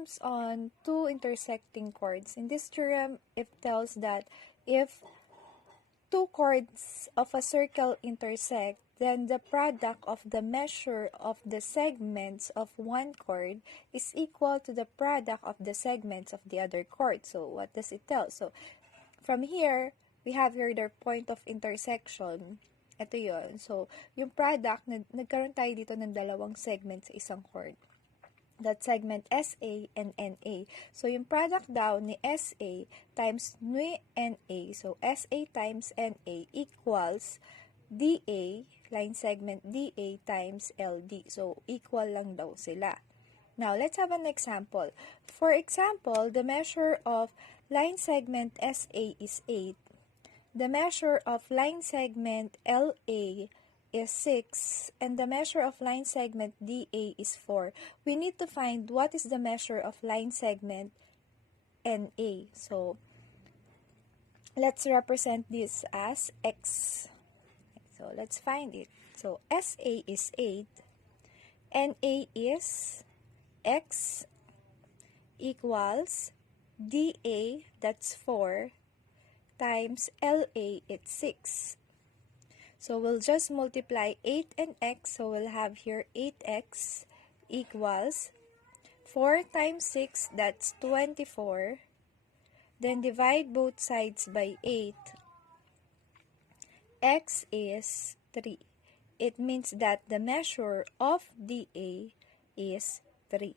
theorems on two intersecting chords. In this theorem, it tells that if two chords of a circle intersect, then the product of the measure of the segments of one chord is equal to the product of the segments of the other chord. So, what does it tell? So, from here, we have here their point of intersection. Ito yun. So, yung product, nagkaroon tayo dito ng dalawang segments sa isang chord. That segment SA and NA. So, yung product daw ni SA times ni NA. So, SA times NA equals DA, line segment DA times LD. So, equal lang daw sila. Now, let's have an example. For example, the measure of line segment SA is 8. The measure of line segment LA is 6, and the measure of line segment DA is 4. We need to find what is the measure of line segment NA. So, let's represent this as X. So, let's find it. So, SA is 8, NA is X equals DA, that's 4, times LA, it's 6. So, we'll just multiply 8 and X. So, we'll have here 8X equals 4 times 6, that's 24. Then, divide both sides by 8. X is 3. It means that the measure of DA is 3.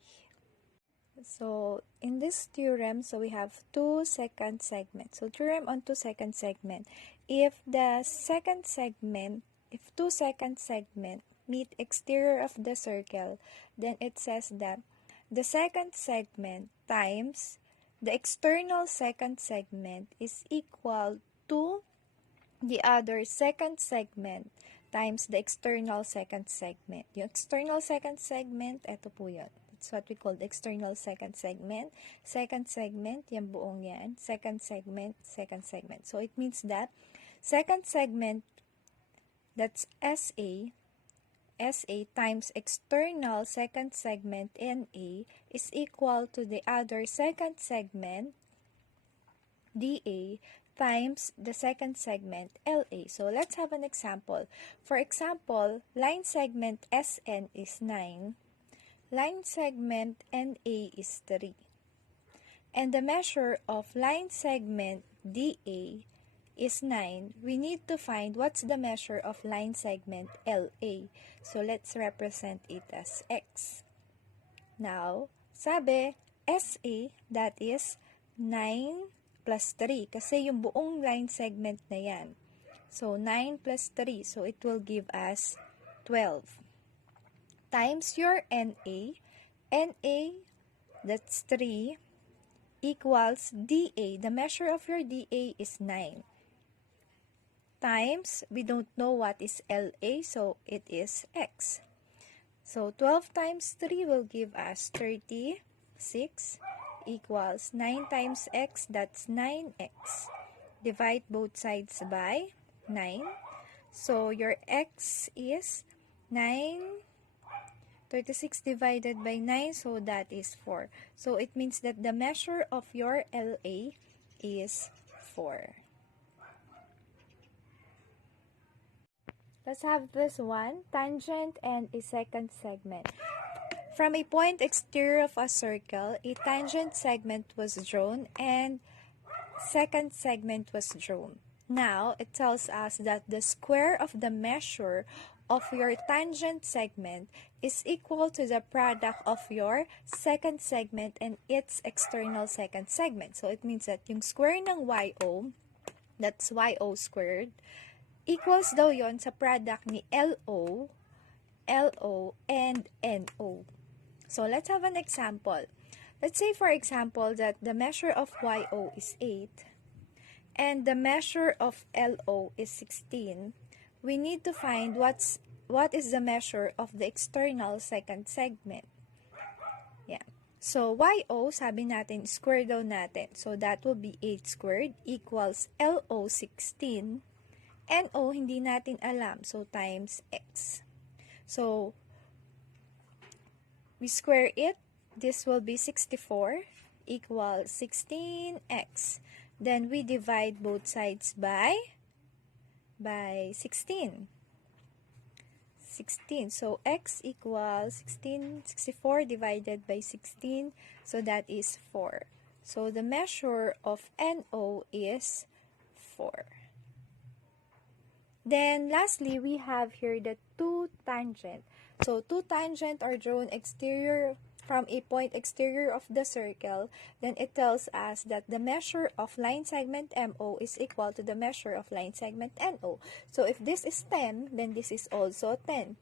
So, in this theorem, so we have two secant segments. So, theorem on two secant segment. If two secant segment meet exterior of the circle, then it says that the secant segment times the external secant segment is equal to the other secant segment times the external secant segment. Yung external secant segment, ito po yun. That's what we call the external secant segment. Second segment, yung buong yan. Second segment, second segment. So, it means that second segment, that's SA times external second segment NA is equal to the other second segment DA times the second segment LA. So, let's have an example. For example, line segment SN is 9. Line segment NA is 3. And the measure of line segment DA is 9. We need to find what's the measure of line segment LA. So, let's represent it as X. Now, sabi, SA, that is 9 plus 3. Kasi yung buong line segment na yan. So, 9 plus 3. So, it will give us 12. Times your NA. NA, that's 3, equals DA. The measure of your DA is 9. Times, we don't know what is LA, so it is X. So, 12 times 3 will give us 36 equals 9 times X, that's 9X. Divide both sides by 9. So, your X is 9. 36 divided by 9, so that is 4. So, it means that the measure of your LA is 4. Let's have this one, tangent and a second segment. From a point exterior of a circle, a tangent segment was drawn and second segment was drawn. Now, it tells us that the square of the measure of your tangent segment is equal to the product of your second segment and its external second segment. So, it means that yung square ng YO, that's YO squared, equals daw yon sa product ni LO, and NO. So, let's have an example. Let's say, for example, that the measure of YO is 8 and the measure of LO is 16. We need to find what is the measure of the external second segment. Yeah. So, YO, sabi natin, square daw natin. So, that will be 8 squared equals LO 16. NO, hindi natin alam. So, times X. So, we square it. this will be 64 equals 16x. Then we divide both sides by 16. So x equals 64 divided by 16. So that is 4. So the measure of NO is 4. Then lastly, we have here the two tangent. So two tangent are drawn exterior from a point exterior of the circle. Then it tells us that the measure of line segment MO is equal to the measure of line segment NO. So if this is 10, then this is also 10.